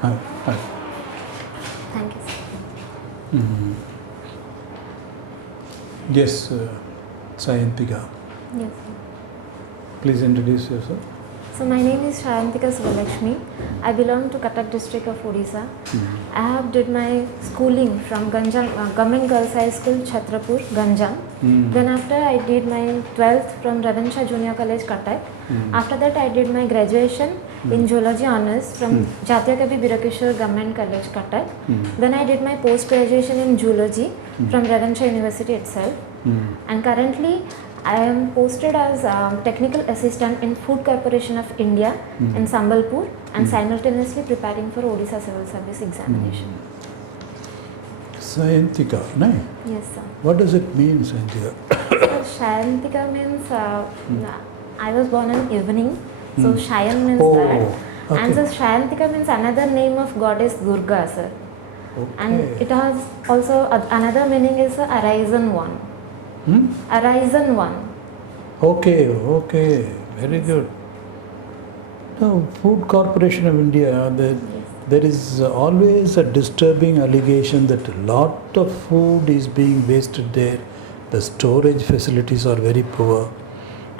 Hi. Hi. Thank you, sir. Mm. Yes, SAYANTIKA. Yes, sir. Please introduce yourself. So my name is SAYANTIKA SUBHALAXMI. I belong to Cuttack district of Odisha. I have did my schooling from Ganjam Government Girls High School, Chhatrapur, Ganjam. Then after I did my 12th from Ravenshaw Junior College, Cuttack. After that I did my graduation in Zoology Honours from Jatiya Kavi Birakeshwar Government College, Cuttack. Then I did my post-graduation in Zoology from Ravenshaw University itself. And currently I am posted as Technical Assistant in Food Corporation of India in Sambalpur and simultaneously preparing for Odisha Civil Service examination. SAYANTIKA, no? Yes, sir. What does it mean, SAYANTIKA? So SAYANTIKA means I was born in evening, so Shayan means that. Okay. And so SAYANTIKA means another name of goddess Durga, sir. Okay. And it has also another meaning is arisen one. Arisen one. Okay, okay, very good. Now, Food Corporation of India, there is always a disturbing allegation that a lot of food is being wasted there. The storage facilities are very poor.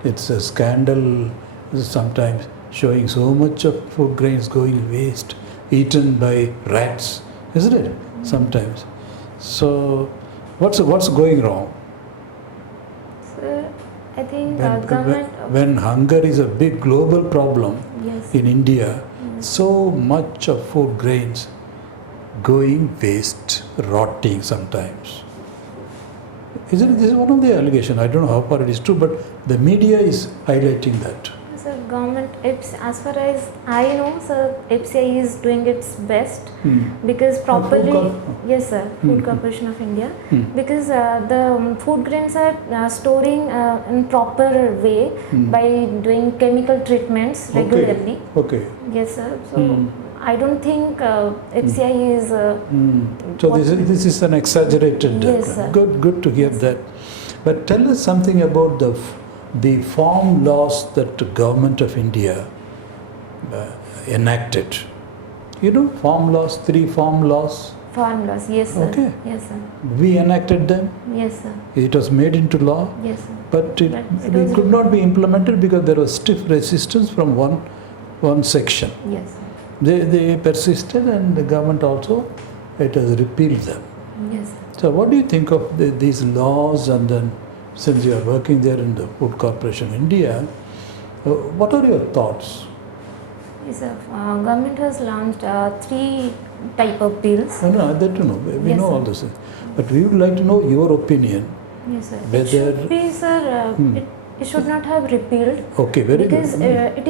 It's a scandal sometimes showing so much of food grains going waste, eaten by rats, isn't it? Sometimes. So, what's going wrong? So I think government. When hunger is a big global problem Yes. in India, so much of food grains going waste, rotting sometimes. This is one of the allegations. I don't know how far it is true, but the media is highlighting that. So government, as far as I know, so UPSC is doing its best because properly, yes sir, Food Corporation of India, because the food grains are storing in proper way by doing chemical treatments regularly. Okay. Yes sir. So I don't think UPSC is. So this is an exaggerated. Yes, sir. Good to hear that. But tell us something about the farm laws that the government of India enacted. You know, farm laws, 3 farm laws. Farm laws, yes sir. Okay. Yes sir. We enacted them. Yes sir. It was made into law. Yes sir. But it could not be implemented because there was stiff resistance from one section. Yes sir. They persisted, and the government also it has repealed them. Yes sir. So what do you think of these laws? And then, since you are working there in the Food Corporation India, what are your thoughts? Yes sir. Government has launched 3 type of bills. No, that to know. We Yes, know sir. all this. But we would like to know your opinion. Yes sir. Whether It should be sir. It should not have repealed. Okay, very because good.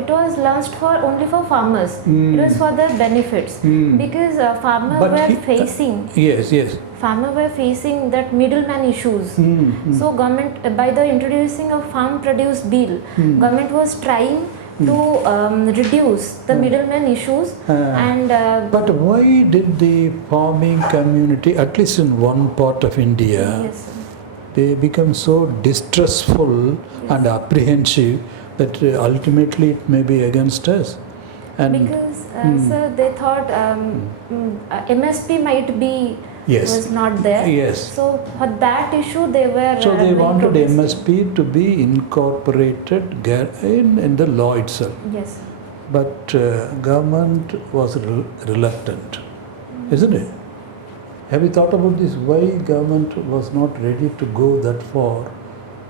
it was launched for only for farmers. It was for their benefits because farmers were facing. Yes. Farmers were facing that middleman issues. So government, by the introducing of farm produce bill, government was trying to reduce the middleman issues and. But why did the farming community, at least in one part of India, Yes, sir. they become so distrustful and apprehensive that ultimately it may be against us? And Because sir, they thought MSP might be was not there. Yes. So for that issue they were. So they wanted protesting. MSP to be incorporated in the law itself. Yes. Sir. But government was reluctant, isn't it? Have you thought about this? Why government was not ready to go that far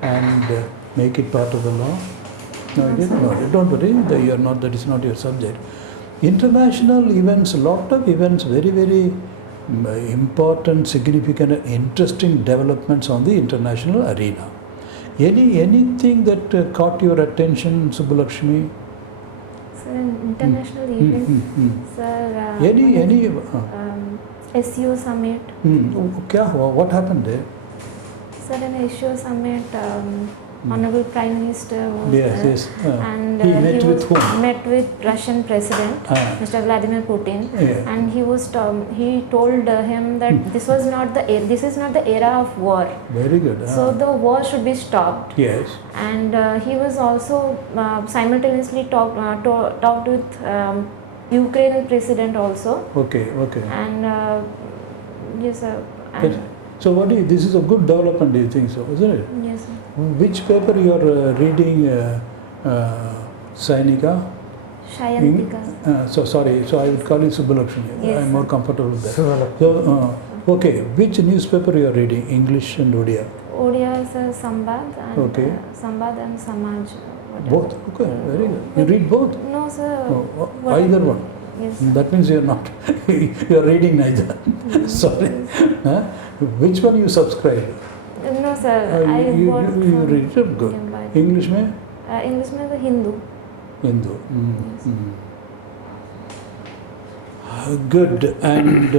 and make it part of the law? No, I didn't know. Don't worry, that is not your subject. International events, a lot of events, very, very important, significant, and interesting developments on the international arena. Anything that caught your attention, Subhalakshmi? So international events, sir. Any SEO summit. What happened there? Sir, in SEO summit, Honorable Prime Minister was Yes. and he met with was whom? met with Russian President, Mr. Vladimir Putin, and he told him that this is not the era of war. Very good. So the war should be stopped. Yes. And he was also simultaneously talked with Ukraine president also. Okay, okay. And yes, sir. But- so what do you, this is a good development, do you think so, isn't it? Yes, sir. Which paper you are reading, Sayanika? SAYANTIKA. So sorry, so I would call you SUBHALAXMI. Yes, I am more sir. comfortable with that. So, okay, which newspaper you are reading, English and Odia? Odia is Sambad and Okay. Sambad and Samaj. whatever. Both, okay, very good. You read both? No, sir. Oh, Whatever. either one. Yes. Sir. That means you are not, you are reading neither. Sorry. Huh? Which one you subscribe? No, sir. I you bought read it? Good. English में? English में the Hindu. Hindu. Yes. Good. And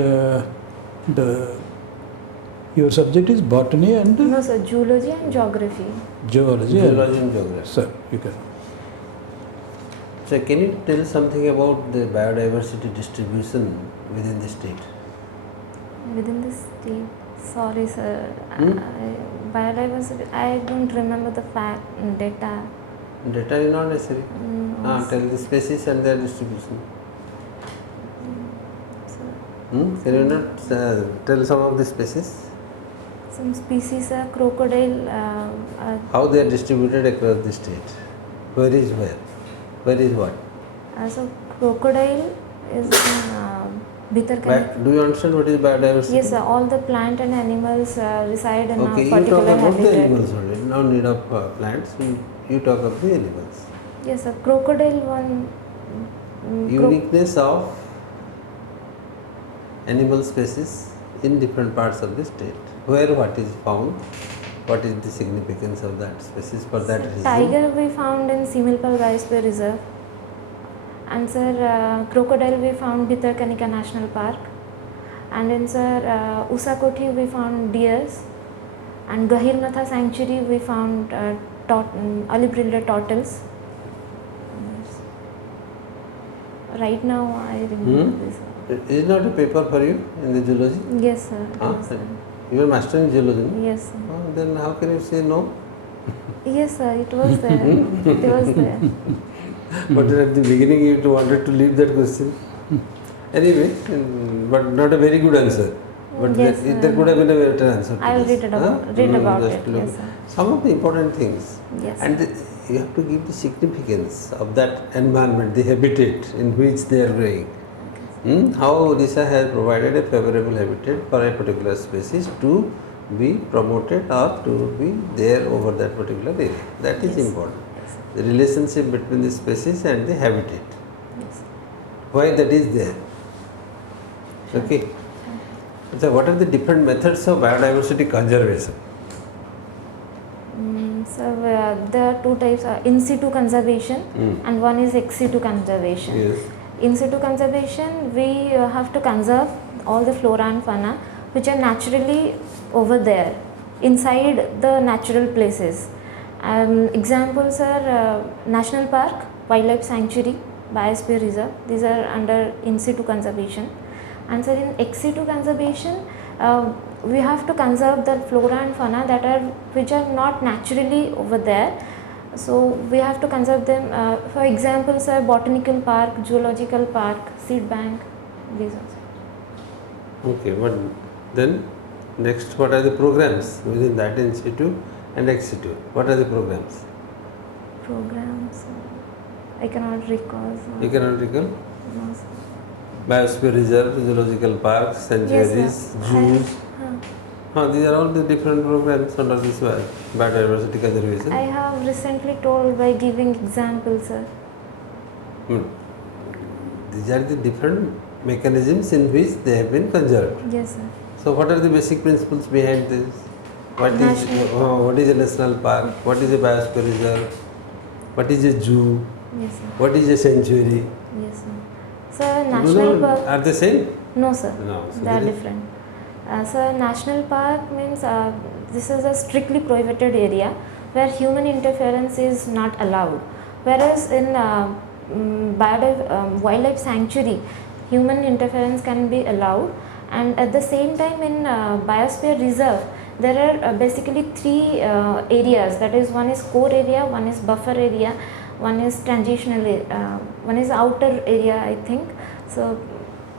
your subject is botany and No, sir. Zoology and geography. geology. Geology and geography. Sir, you can. So can you tell something about the biodiversity distribution within the state? Within the state. Sorry, sir. Hmm? Biodiversity. I don't remember the fact data. Data is not necessary. No, Tell the species and their distribution. sir. Can you not tell some of the species? Some species are crocodile. How they are distributed across the state? Where is where? Where is what? So crocodile is in Bhitarkani. Do you understand what is biodiversity? Yes, sir. All the plant and animals reside in Okay, a you talk particular about the habitat. animals only. No need of plants. You talk of the animals. Yes, sir. Crocodile one. Uniqueness of animal species in different parts of the state. Where what is found, what is the significance of that species for that reason? Tiger we found in Similpal Biosphere Reserve. And sir, crocodile we found Bhitarkanika National Park. And in sir, Usakoti we found deers. And Gahirnatha Sanctuary we found Alibrilda turtles. Yes. Right now I remember this. Is not a paper for you in the geology? Yes, sir. Yes, sir. You are master in geology, no? Yes, sir. Then how can you say no? Yes, sir. It was there. It was there. But at the beginning you wanted to leave that question. Anyway, but not a very good answer. But Yes, there could have been a better answer. to I will this. read about Just it. look. Yes, sir. Some of the important things. Yes. And you have to give the significance of that environment, the habitat in which they are growing. How Odisha has provided a favorable habitat for a particular species to be promoted or to be there over that particular area. That is Yes. important. Yes, sir. The relationship between the species and the habitat. Yes. Why that is there. Okay. So what are the different methods of biodiversity conservation? So there are two types: in situ conservation and one is ex situ conservation. Yes. In situ conservation, we have to conserve all the flora and fauna which are naturally over there, inside the natural places. Examples are National Park, Wildlife Sanctuary, Biosphere Reserve. These are under in situ conservation. And so in ex situ conservation, we have to conserve the flora and fauna that are which are not naturally over there. So we have to conserve them. For example, sir, botanical park, zoological park, seed bank, these also. Okay, but then next, what are the programs within that in situ and ex situ? What are the programs? Programs, I cannot recall. Sir. You cannot recall? No, sir. Biosphere reserve, zoological parks, sanctuaries, Yes, sir. zoos. These are all the different programs under this biodiversity conservation. I have recently told by giving examples, sir. These are the different mechanisms in which they have been conserved. Yes, sir. So what are the basic principles behind this? What is a national park? What is a biosphere reserve? What is a zoo? Yes, sir. What is a sanctuary? Yes, sir. Sir, national park. Are they same? No, sir. No. So They are there is- different. So national park means this is a strictly prohibited area where human interference is not allowed. Whereas in wildlife sanctuary, human interference can be allowed. And at the same time in biosphere reserve, there are basically three areas. That is, one is core area, one is buffer area, one is transitional, one is outer area, I think. So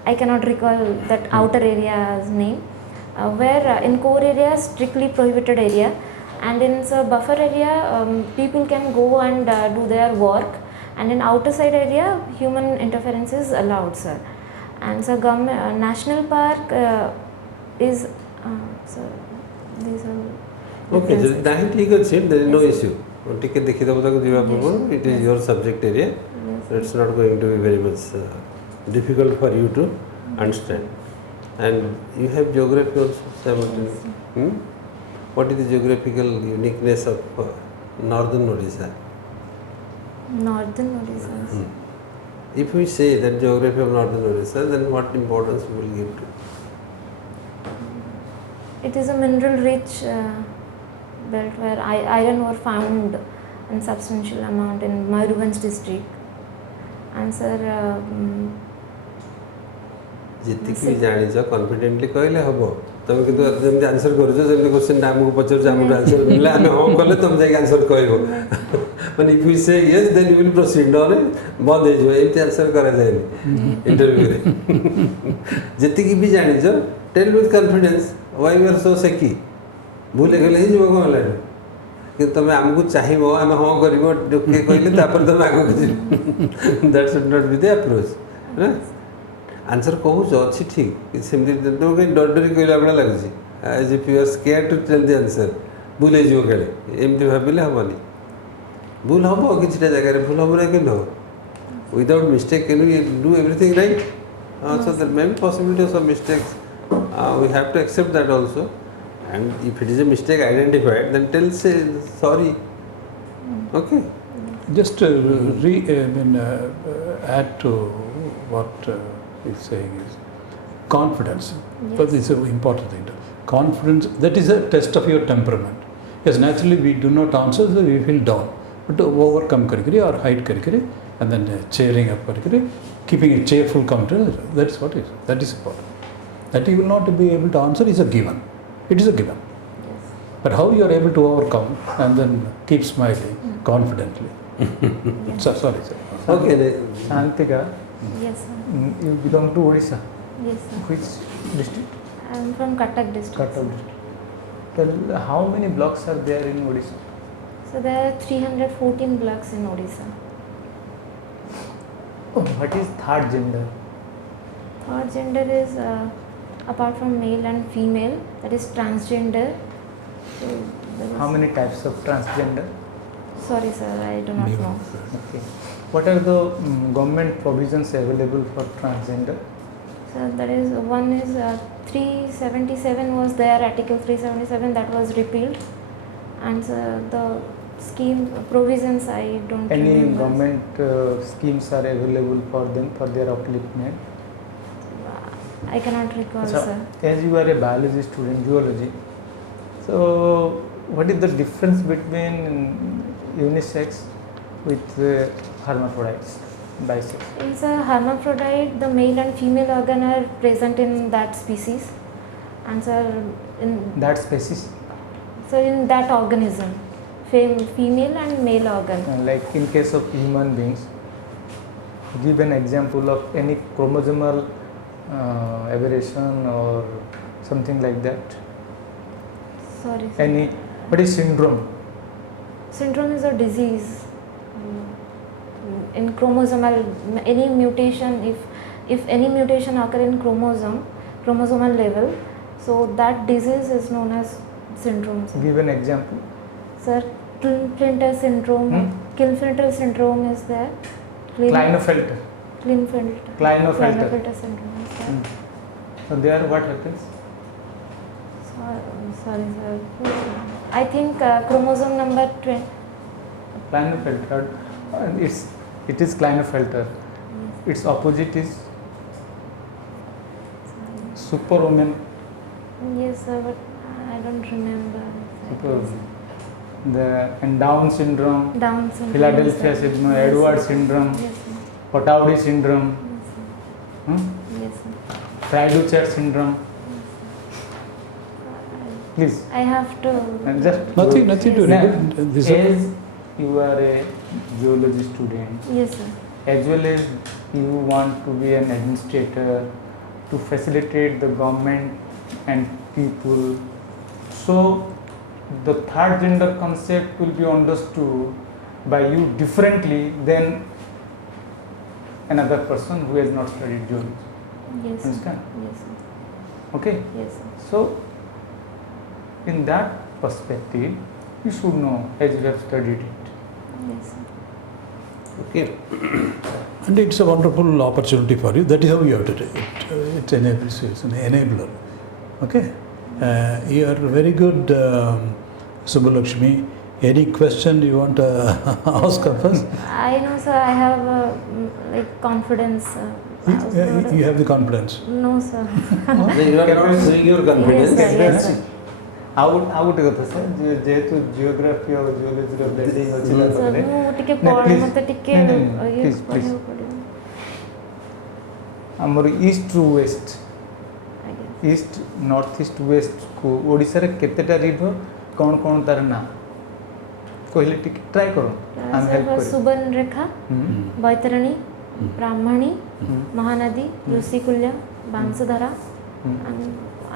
I cannot recall that outer area's name. Where in core area, strictly prohibited area, and in the buffer area, people can go and do their work, and in outer side area, human interference is allowed, sir. And so national park is so these are Okay, differences. that is it. There is no Yes. issue. It is your subject area. Yes. So it's not going to be very much difficult for you to understand. And you have geography also simultaneously. What is the geographical uniqueness of northern Odisha? Northern Odisha. If we say that geography of northern Odisha, then what importance we will give to? It is a mineral-rich belt where iron ore found in substantial amount in Mayurbhanj district. And sir, ଯେତିକି ବି ଜାଣିଛ କନଫିଡେଣ୍ଟଲି କହିଲେ ହେବ ତମେ କିନ୍ତୁ ଯେମିତି answer କରୁଛ ଯେମିତି କ୍ୱେଶ୍ଚିନ୍ଟା ଆମକୁ ପଚାରୁଛ ଆମକୁ ଆନ୍ସର ମିଳିଲେ ଆମେ ହଁ କଲେ ତମେ ଯାଇକି ଆନ୍ସର କହିବ ମାନେ if you say yes then you will proceed ନହେଲେ ବନ୍ଦ ହେଇଯିବ ଏମିତି ଆନ୍ସର କରାଯାଏନି ଇଣ୍ଟରଭ୍ୟୁରେ ଯେତିକି ବି ଜାଣିଛ tell with confidence why you are so ସେକି ଭୁଲ ହେଇଗଲେ ହେଇଯିବ କ'ଣ ହେଲାନି କିନ୍ତୁ ତମେ ଆମକୁ ଚାହିଁବ ଆମେ ହଁ କରିବ କିଏ କହିଲେ ତାପରେ ତମେ ଆଗକୁ ଯିବ that should not be the approach answer कहूँ अच्छी ठीक सेमती डर डरी कहला भाया लगुच as if you are scared to tell the answer भूल हो खेले एमती भाविले हेनी भूल हम कि जगह भूल हम ना कि without mistake can you do everything right so there may be possibility of some mistakes we have to accept that also and if it is a mistake identified then tell say sorry okay Just add to what he's saying is confidence. Yes. But this is an important thing. Confidence, that is a test of your temperament. Yes, naturally we do not answer, so we feel down. But to overcome karikari or hide karikari and then cheering up karikari, keeping a cheerful countenance, that's what is. That is important. That you will not be able to answer is a given. It is a given. yes. But how you are able to overcome and then keep smiling confidently. So, sorry, sir. Okay Sayantika, Yes, sir. you belong to Odisha. Yes, sir. Which district? I am from Cuttack district. Cuttack district. Tell how many blocks are there in Odisha? So there are 314 blocks in Odisha. Oh, what is third gender? Third gender is apart from male and female, that is transgender. So there How is- many types of transgender? Sorry, sir, I do not know. Okay. What are the government provisions available for transgender? So that is one is 377 was there, Article 377 that was repealed, and the scheme provisions I don't Any remember. government schemes are available for them for their upliftment? I cannot recall, So, sir. as you are a biology student, zoology, so what is the difference between unisex with hermaphrodites, bisex? In the hermaphrodite, the male and female organ are present in that species, and sir, in That species, in that organism, female and male organ. like in case of human beings, give an example of any chromosomal aberration or something like that. Sorry, sir. Any, what is syndrome? Syndrome is a disease in chromosomal, any mutation, if any mutation occur in chromosomal level, so that disease is known as syndrome, sir. Give an example. Sir, Klinefelter syndrome, Klinefelter syndrome is there. Klinefelter. Klinefelter. Klinefelter. Klinefelter syndrome is there. So there what happens? Sorry, sir. I think chromosome number 20. Klinefelter. It is Klinefelter. Its opposite is superwoman. Yes, sir, but I don't remember. Superwoman. And Down syndrome, Down syndrome. Philadelphia yes, sir. syndrome, Yes, Edwards sir. syndrome, Yes, sir. Potawdi syndrome, Yes, sir. hmm? Yes, sir. Freiducher syndrome. Please. I have to. And just Nothing to Now, read. This as you are a geology student, Yes, sir. as well as you want to be an administrator to facilitate the government and people. So the third gender concept will be understood by you differently than another person who has not studied geology. Yes, sir. Understand? Yes, sir. Okay? Yes, sir. So in that perspective, you should know as you have studied it. Yes, sir. Okay. And it's a wonderful opportunity for you. That is how you have to do it. It enables you. It's an enabler. Okay. You are very good, Subhalakshmi. Any question you want to ask of us? I know, sir. I have like confidence. You have the confidence. No, sir. You are not showing your confidence. Yes, sir. Yes, sir. ଆଉ ଗୋଟେ କଥା sir ଯେହେତୁ geography ଆଉ ଜିଓଲୋଜିର blending ଅଛି ତା Sir, ପାଖରେ ମୁଁ ଟିକେ ନା, ପଢ଼ please. ମତେ ଟିକେ ନାଇଁ, ନାଇଁ, ଇଏ please, please. ପଢ଼ିବାକୁ ପଡ଼ିବ। ଆମର ଇଷ୍ଟ ରୁ ୱେଷ୍ଟ ଆଜ୍ଞା। ଇଷ୍ଟ ନର୍ଥ ଇଷ୍ଟ ୱେଷ୍ଟକୁ ଓଡ଼ିଶାରେ କେତେଟା ରିଭର କ'ଣ କ'ଣ ତାର ନାଁ କହିଲେ ଟିକେ ଟ୍ରାଏ କର ଆମେ ହେଲ୍ପ କରିବୁ। Subarnarekha, Baitarani, Brahmani, Mahanadi, Rushikulya, Vansadhara,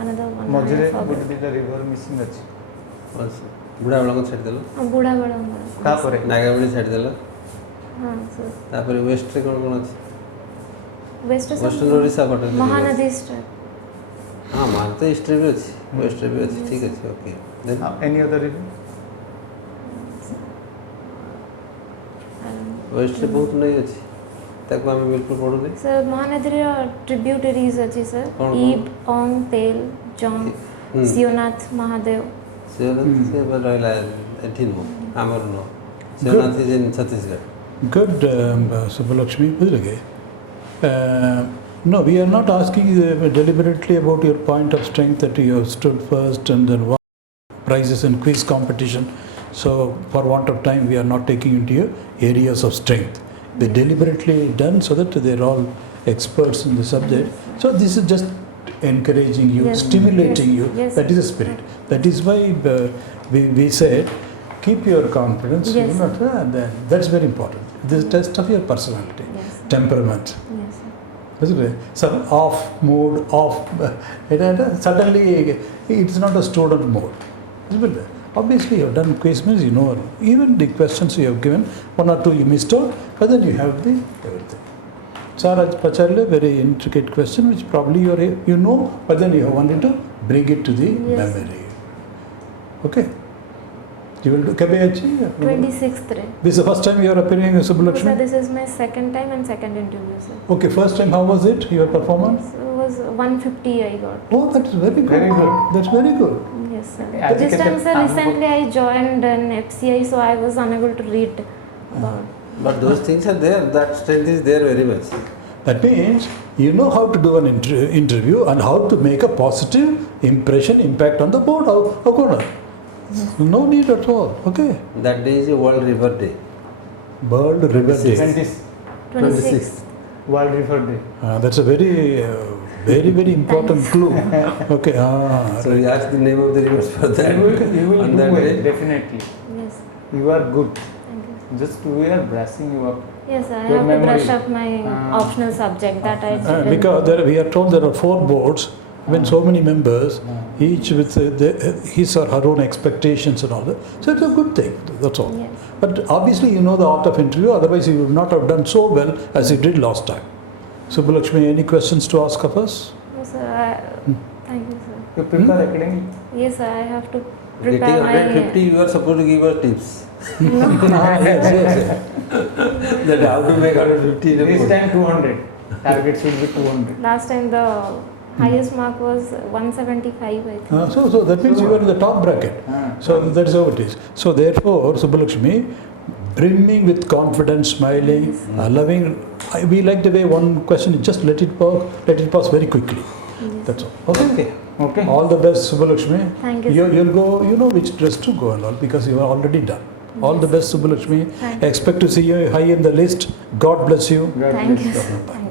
another one. ମଝିରେ ଗୋଟେ ଦୁଇଟା ରିଭର ମିସିଂ ଅଛି। ବୁଢ଼ାବଳଙ୍କ ଛାଡ଼ିଦେଲ, ବୁଢ଼ାବଳ ତାପରେ ନାଗାବଳି ଛାଡ଼ିଦେଲ, ହଁ ସର୍। ତାପରେ ୱେଷ୍ଟରେ କ'ଣ କ'ଣ ଅଛି? ୱେଷ୍ଟର୍ଣ୍ଣ ଓଡ଼ିଶା ପଟେ ମହାନଦୀ ଷ୍ଟ୍ରାଇଟ୍। ହଁ, ମହାନଦୀ ତ ଇଷ୍ଟରେ ବି ଅଛି, ୱେଷ୍ଟରେ ବି ଅଛି। ଠିକ୍ ଅଛି, ଓକେ। ଦେନ୍ ଏନି ଅଦର ରିଭର ୱେଷ୍ଟରେ ବହୁତ ନଈ ଅଛି, ତାକୁ ଆମେ ବିଲକୁଲ ପଢ଼ୁନି। ସର୍ ମହାନଦୀର ଟ୍ରିବ୍ୟୁଟରିଜ୍ ଅଛି ସର୍। କ'ଣ? ଇବ୍, ଅଙ୍ଗ, ତେଲ, ଜଙ୍ଗ, ଶିବନାଥ, ମହାଦେବ। ଶିବନାଥ ସେ ରହିଲା ଏଠି ନୁହଁ, ଆମର ନୁହଁ। Shivnath is in Chhattisgarh. Good, Subhalakshmi. No, we are not asking deliberately about your point of strength that you have stood first and then won prizes in quiz competition. So, for want of time, we are not taking into your areas of strength. They deliberately done so that they are all experts in the subject. So, this is just encouraging you, Yes. stimulating Yes. you. Yes. That is the spirit. That is why we said, keep your confidence. Yes. You know, and then that's very important. This is a test of your personality, Yes. temperament. Yes, sir. Isn't it? Some off mood, suddenly it's not a student mode. Isn't it? Obviously, you have done quiz means you know even the questions you have given, one or two you missed out, but then you have the everything. Saraj Pacharle, very intricate question which probably you know, but then you have wanted to bring it to the Yes. memory. Okay. You will do Kabeachi? 26th day. This is the first time you are appearing in Sir, Subhalakshmi? this is my second time and second interview, sir. Okay, first time, how was it, your performance? So it was 150 I got. Oh, that's very good. Very good. That's very good. Yes, sir. As This you time, can- sir, recently I joined an FCI, so I was unable to read about. But those things are there, that strength is there very much. That means you know how to do an interview and how to make a positive impression, impact on the board. How could I? No need at all. Okay. That day is a World River Day. World River Day. 26th. World River Day. That's a very, very important clue. Okay. So we ask the name of the rivers for that. You will on do that well, day. definitely. Yes. You are good. Thank you. Just we are brushing you up. Yes, I Your have to brush memory. up my optional subject that I did. Because we are told there are 4 boards. When so many members, each with his or her own expectations and all that. So it's a good thing. That's all. Yes. But obviously you know the art of interview, otherwise you would not have done so well as you did last time. Subhalakshmi, any questions to ask of us? No, sir. Thank you, sir. You prepare academic. Yes, sir. I have to Getting prepare 150, you are supposed to give us tips. Yes. That how to make 150 in a This book. time 200. Target should be 200. Last time the highest mark was 175, I think. So that means you are in the top bracket. So that's how it is. So therefore, Subhalakshmi, brimming with confidence, smiling, loving. We like the way one question, just let it pass very quickly. Yes. That's all. Okay. Okay. All the best, Subhalakshmi. Thank you, You'll go, you know which dress to go and all because you are already done. All the best, Subhalakshmi. Thank you. Expect to see you high in the list. God bless you. God Thank bless you, you. sir. Thank